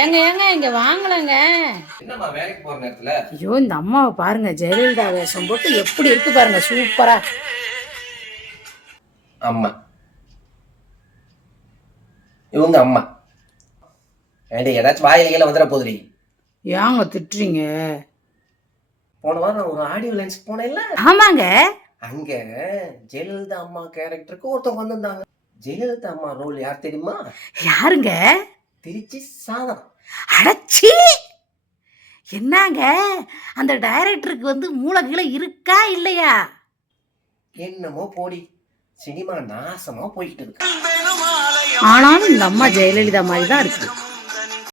ஏங்க ஏங்க இங்க வாங்கலங்க. என்னம்மா வேலைக்கு போற நேரத்துல? ஐயோ இந்த அம்மாவை பாருங்க, ஜெயலலிதா வேஷம் போட்டு எப்படி இருக்கு பாருங்க, சூப்பரா. அம்மா இவங்க அம்மா ஏடி ஏதாச்சும் வாயில வந்துட போதுடி. ஏங்க திட்டுறீங்க? போன வாரம் நான் ஒரு ஆடியோ லைன்ஸ்க்கு போனேன் இல்ல? ஆமாங்க. அங்க ஜெயலலிதா அம்மா கேரக்டருக்கு ஒருத்தவங்க வந்திருந்தாங்க. ஜெயலலிதா அம்மா ரோல் யார் தெரியுமா? யாருங்க? திருச்சி சாதனம். அடச்சி, என்னங்க அந்த டைரக்டருக்கு வந்து மூளை கீழே இருக்கா இல்லையா? என்னமோ போடி, சினிமா நாசமா போயிட்டு இருக்கு. ஆனாலும் இந்த அம்மா ஜெயலலிதா மாதிரி தான் இருக்கு.